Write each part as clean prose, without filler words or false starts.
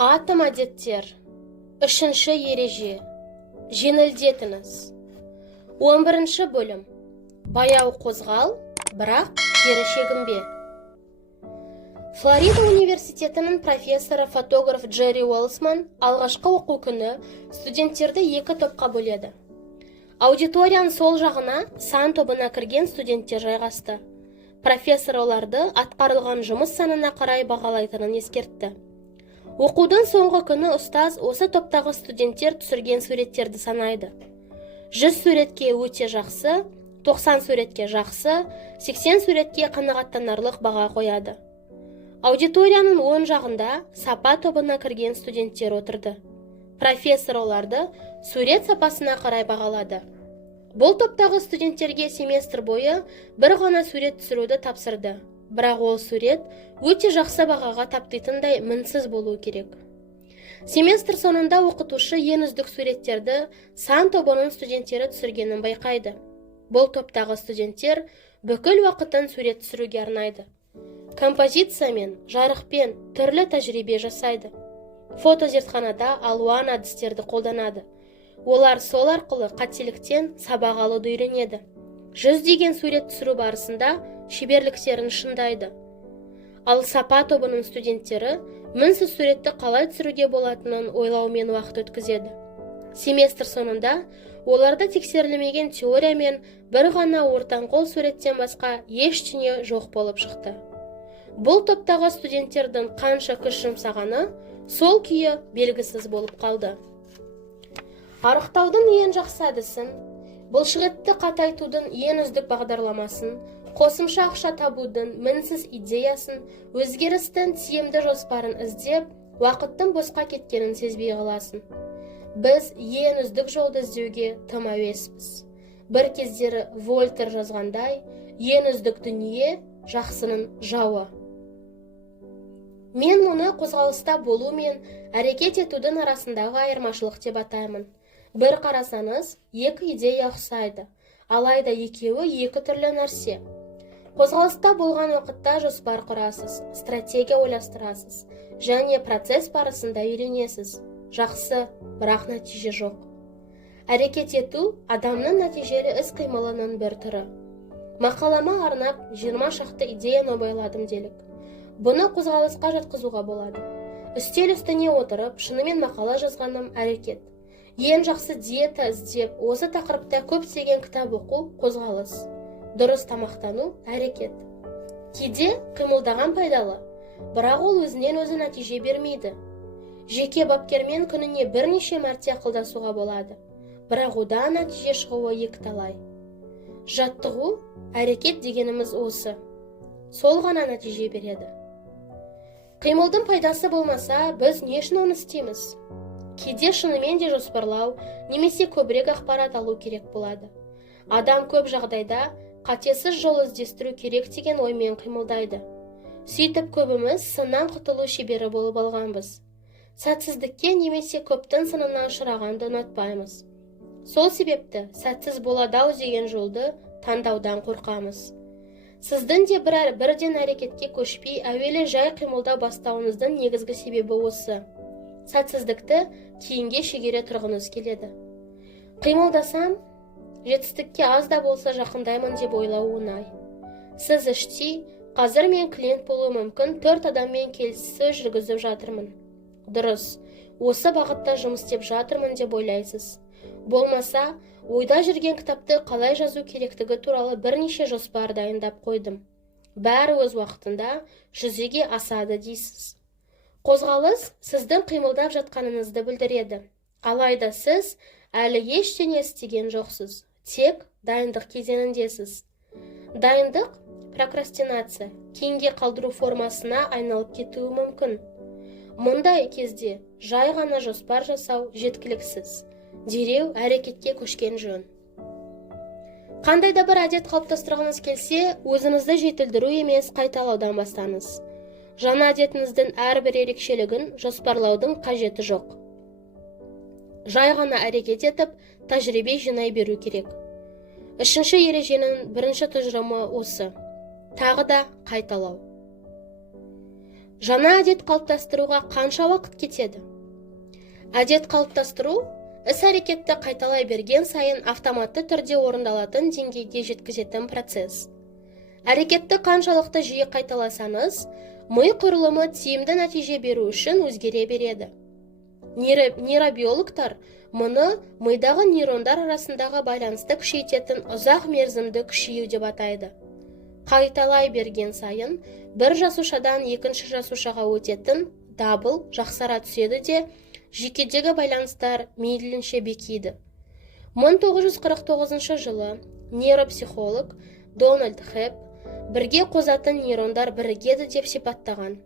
Атом әдеттер. Үшінші ереже. Жеңілдетіңіз. 11-ші бөлім. Баяу қозғал, бірақ кері шегінбе. Флорида университетінің профессоры фотограф Джерри Уолсман алғашқы оқу күні студенттерді екі топқа бөледі. Аудиторияның сол жағына сан тобына кірген студенттер жайғасты. Профессор оларды атқарылған жұмыс санына қарай бағалайтынын ескертті. Оқудың соңғы күні ұстаз осы топтағы студенттер түсірген суреттерді санайды. 100 суретке өте жақсы, 90 суретке жақсы, 80 суретке қанағаттанарлық баға қояды. Аудиторияның оң жағында сапа тобына кірген студенттер отырды. Профессор оларды сурет сапасына қарай бағалады. Бұл топтағы студенттерге семестр бойы бір ғана сурет түсіруді тапсырды. Бірақ ол сурет өте жақсы бағаға таптайтындай мінсіз болу керек. Семестр соңында оқытушы ең үздік суреттерді сан тобының студенттері түсіргенін байқайды. Бұл топтағы студенттер бүкіл уақытын сурет түсіруге арнайды. Композициямен, жарықпен түрлі тәжірибе жасайды. Фотозертханада алуан әдістерді қолданады. Олар сол арқылы қателіктен сабақ алуды үйренеді. 100 сурет түсіру барысында шеберліктерін шыңдайды. Ал сапа тобының студенттері мінсіз суретті қалай түсіруге болатынын ойлаумен уақыт өткізеді. Семестр соңында оларда тексерілмеген теориямен бір ғана ортаңқол суреттен басқа ештеңе жоқ болып шықты. Бұл топтағы студенттердің қанша күш жұмсағаны сол күйі белгісіз болып қалды. Арықтаудың ең жақсы әдісін, бұлшықетті қатайтудың ең үздік бағдарламасын, қосымша ақша табудың мінсіз идеясын, өзгерістің тиімді жоспарын іздеп, уақыттың босқа кеткенін сезбей қаласың. Біз ең үздік жолды іздеуге тым әуеспіз. Бір кездері Вольтер жазғандай, ең үздік дүние жақсының жауы. Мен мұны қозғалыста болу мен әрекет етудің арасындағы айырмашылық деп атаймын. Бір қарасаңыз, екі идея ұқсайды, алайда екеуі екі түрлі нәрсе. Қозғалыста болған уақытта жоспар құрасыз, стратегия ойластырасыз, және процесс барысында үйренесіз. Жақсы, бірақ нәтиже жоқ. Әрекет ету адамның нәтижелі іс-қимылының бір түрі. Мақалама арнап 20 шақты идеяны байладым делік. Бұны қозғалысқа жатқызуға болады. Үстел үстіне отырып, шынымен мақала жазғаным әрекет. Ең жақсы диета іздеп, осы тақырыпта көптеген кітап оқу қозғалыс. Дұрыс тамақтану әрекет. Кейде қимылдаған пайдалы, бірақ ол өзінен өзі нәтиже бермейді. Жеке бапкермен күніне бірнеше мәрте ақылдасуға болады, бірақ одан нәтиже шығуы екіталай. Жаттығу, әрекет дегеніміз осы. Сол ғана нәтиже береді. Қимылдың пайдасы болмаса, біз не үшін оны істейміз? Кейде шынымен де жоспарлау, немесе көбірек ақпарат алу керек болады. Адам көп жағдайда қатесіз жол іздестіру керек деген оймен қимылдайды. Сөйтіп көбіміз сыннан құтылу шебері болып алғанбыз. Сәтсіздікке немесе көптің сынына ұшырағанды ұнатпаймыз. Сол себепті сәтсіз болады-ау деген жолды таңдаудан қорқамыз. Сіздің де бірден әрекетке көшпей, әуелі жай қимылдау бастауыңыздың негізгі себебі осы. Сәтсіздікті кейінге шегере тұрғыңыз келеді. Қимылдасам, жетістікке аз да болса жақындаймын деп ойлау оңай. Сіз іштей, қазір мен клиент болуы мүмкін 4 адаммен келіссөз жүргізіп жатырмын. Дұрыс, осы бағытта жұмыс істеп жатырмын деп ойлайсыз. Болмаса, ойда жүрген кітапты қалай жазу керектігі туралы бірнеше жоспар дайындап қойдым. Бәрі өз уақытында жүзеге асады дейсіз. Қозғалыс сіздің қимылдап жатқаныңызды білдіреді. Алайда сіз әлі ештеңе істеген жоқсыз. Тек дайындық кезеңіндесіз. Дайындық, прокрастинация, кейінге қалдыру формасына айналып кетуі мүмкін. Мұндай кезде жай ғана жоспар жасау жеткіліксіз. Дереу әрекетке көшкен жөн. Қандай да бір әдет қалыптастырғыңыз келсе, өзіңізді жетілдіру емес қайталаудан бастаңыз. Жаңа әдетіңіздің әрбір ерекшелігін жоспарлаудың қажеті жоқ. Жай ғана әрекет етіп, тәжірибе жинай беру керек. Үшінші ереженің бірінші тұжырымы осы. Тағы да қайталау. Жаңа әдет қалыптастыруға қанша уақыт кетеді? Әдет қалыптастыру іс-әрекетті қайталай берген сайын автоматты түрде орындалатын деңгейге жеткізетін процесс. Әрекетті қаншалықты жиі қайталасаңыз, ми құрылымы тиімді нәтиже беру үшін өзгере береді. Нейробиологтар мұны мидағы нейрондар арасындағы байланысты күшейтетін ұзақ мерзімді күшею деп атайды. Қайталай берген сайын, бір жасушадан екінші жасушаға өтетін дабыл жақсара түседі де, жүйкедегі байланыстар мейлінше бекиді. 1949 жылы нейропсихолог Дональд Хебб бірге қозатын нейрондар бірігеді деп сипаттаған.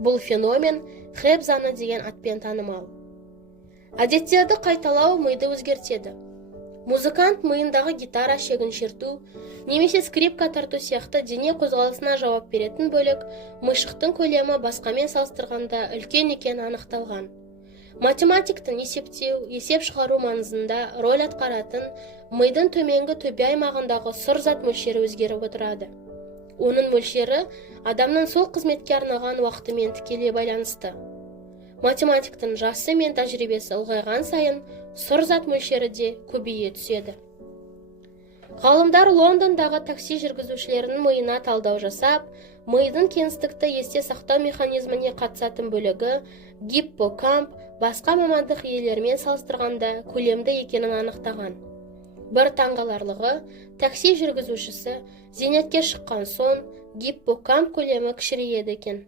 Бұл феномен Хебб заңы деген атпен танымал. Әдеттерді қайталау миды өзгертеді. Музыкант миындағы гитара шегін шерту, немесе скрипка тарту сияқты дене қозғалысына жауап беретін бөлік мишықтың көлемі басқамен салыстырғанда үлкен екені анықталған. Математиктің есептеу, есеп шығару маңызында роль атқаратын мидың төменгі төбе аймағындағы сұр зат мөлшері өзгеріп отырады. Оның мөлшері адамның сол қызметке арналған уақытымен тікелей байланысты. Математиктің жасы мен тәжірибесі ұлғайған сайын сұр зат мөлшері де көбейе түседі. Ғалымдар Лондондағы такси жүргізушілерінің миына талдау жасап, мидың кеңістікті есте сақтау механизміне қатысатын бөлігі гиппокамп басқа мамандық иелерімен салыстырғанда көлемді екенін анықтаған. Бір таңғаларлығы, такси жүргізушісі зейнетке шыққан соң гиппокамп көлемі кішірейеді екен.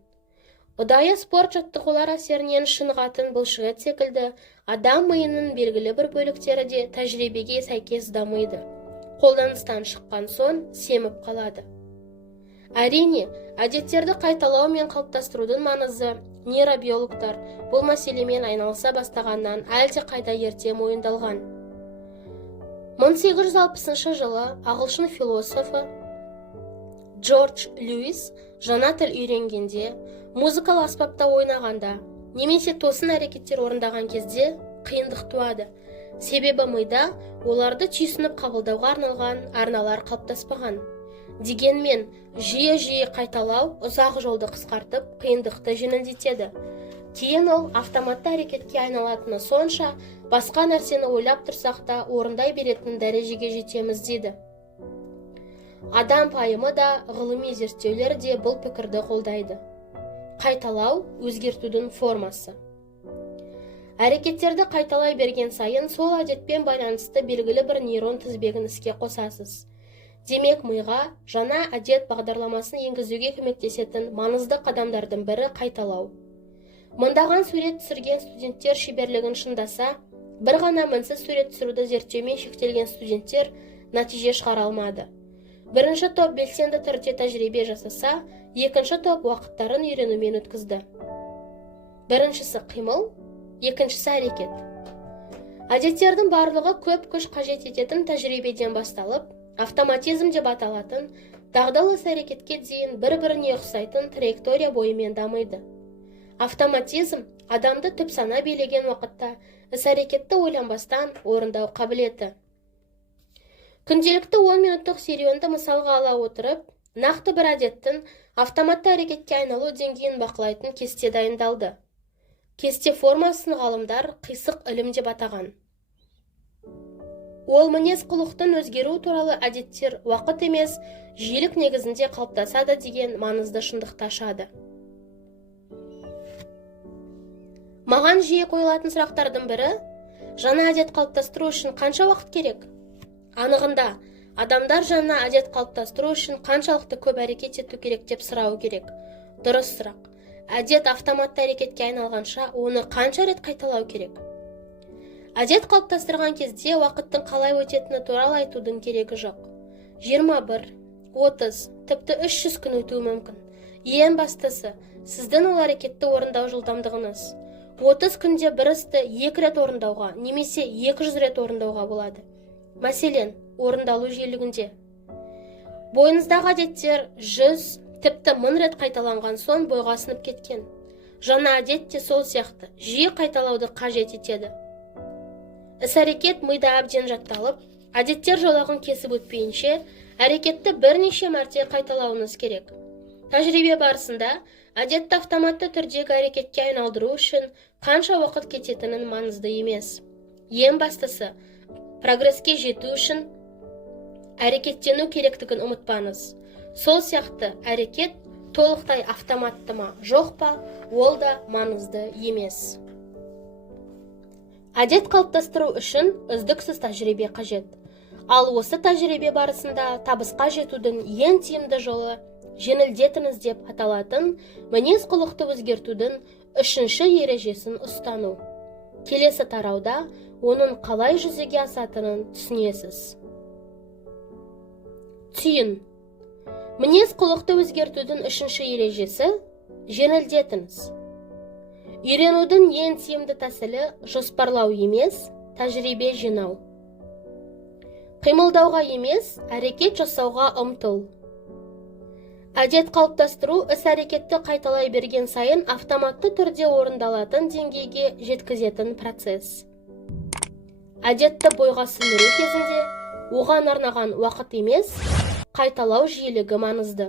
Ұдайы спорт жаттығулар әсерінен шынығатын бұлшықет секілді адам миының белгілі бір бөліктері де тәжірибеге сәйкес дамиды. Қолданыстан шыққан соң семіп қалады. Әрине, әдеттерді қайталау мен қалыптастырудың маңызы нейробиологтар бұл мәселемен айналыса бастағаннан әлде қайда ерте мойындалған. 1860 жылы ағылшын философы Джордж Льюис жаңа тіл үйренгенде, музыкалық аспапта ойнағанда, немесе тосын әрекеттер орындаған кезде қиындық туады. Себебі мида оларды түйсініп қабылдауға арналған арналар қалыптаспаған. Дегенмен, жиі қайталау ұзақ жолды қысқартып, қиындықты жеңілдетеді. Кейін ол автоматты әрекетке айналатыны сонша, басқа нәрсені ойлап тұрсақ та орындай беретін дәрежеге жетеміз дейді. Адам пайымы да, ғылыми зерттеулер де бұл пікірді қолдайды. Қайталау өзгертудің формасы. Әрекеттерді қайталай берген сайын сол әдетпен байланысты белгілі бір нейрон тізбегін іске қосасыз. Демек, миға жаңа әдет бағдарламасын енгізуге көмектесетін маңызды қадамдардың бірі қайталау. Мыңдаған сурет түсірген студенттер шеберлігін шыңдаса, бір ғана мінсіз сурет түсіруді зерттеумен шектелген студенттер нәтиже шығара алмады. Бірінші топ белсенді түрде тәжірибе жасаса, екінші топ уақыттарын үйренумен өткізді. Біріншісі қимыл, екіншісі әрекет. Әдеттердің барлығы көп күш қажет ететін тәжірибеден басталып, автоматизм деп аталатын дағдылы іс-әрекетке дейін бір-біріне ұқсайтын траектория бойымен дамиды. Автоматизм адамды түп сана билеген уақытта іс-әрекетті ойланбастан орындау қабілеті. Күнделікті 10 минуттық серуенді мысалға ала отырып, нақты бір әдеттің автоматты әрекетке айналу деңгейін бақылайтын кесте дайындалды. Кесте формасын ғалымдар қисық ілім деп атаған. Ол мінез құлықтың өзгеру туралы әдеттер уақыт емес, жиілік негізінде қалыптасады деген маңызды шындықты ашады. Маған жиі қойылатын сұрақтардың бірі, жаңа әдет қалыптастыру үшін қанша уақыт керек? Анығында, адамдар жаңа әдет қалыптастыру үшін қаншалықты көп әрекет ету керек деп сұрау керек. Дұрыс сұрақ. Әдет автоматты әрекетке айналғанша оны қанша рет қайталау керек? Әдет қалыптастырған кезде уақыттың қалай өтетіні туралы айтудың керегі жоқ. 21, 30, тіпті 300 күн өтуі мүмкін. Ең бастысы, сіздің ол әрекетті орындау жылдамдығыңыз. 30 күнде бір істі 2 рет орындауға, немесе 200 рет орындауға болады. Мәселен, орындалу жиілігінде. Бойыңыздағы әдеттер 100, тіпті 1000 рет қайталанған соң бойға сіңіп кеткен. Жаңа әдет те сол сияқты, жиі қайталауды қажет етеді. Іс-әрекет мида әбден жатталып, әдеттер жолағын кесіп өтпейінше, әрекетті бірнеше мәрте қайталауыңыз керек. Тәжірибе барысында әдетті автоматты түрдегі әрекетке айналдыру үшін қанша уақыт кететінін маңызды емес. Ең бастысы, прогреске жету үшін әрекеттену керектігін ұмытпаңыз. Сол сияқты әрекет толықтай автоматты ма, жоқ па, ол да маңызды емес. Әдет қалыптастыру үшін үздіксіз тәжірибе қажет. Ал осы тәжірибе барысында табысқа жетудің ең тиімді жолы жеңілдетіңіз деп аталатын мінез құлықты өзгертудің 3-ші ережесін ұстану. Келесі тарауда оның қалай жүзеге асатынын түсінесіз. Түйін. Мінез құлықты өзгертудің 3-ші ережесі жеңілдетіңіз. Үйренудің ең тиімді тәсілі жоспарлау емес, тәжірибе жинау. Қимылдауға емес, әрекет жасауға ұмтыл. Әдет қалыптастыру іс-әрекетті қайталай берген сайын автоматты түрде орындалатын деңгейге жеткізетін процесс. Әдетті бойға сіңіру кезінде оған арнаған уақыт емес, қайталау жиілігі маңызды.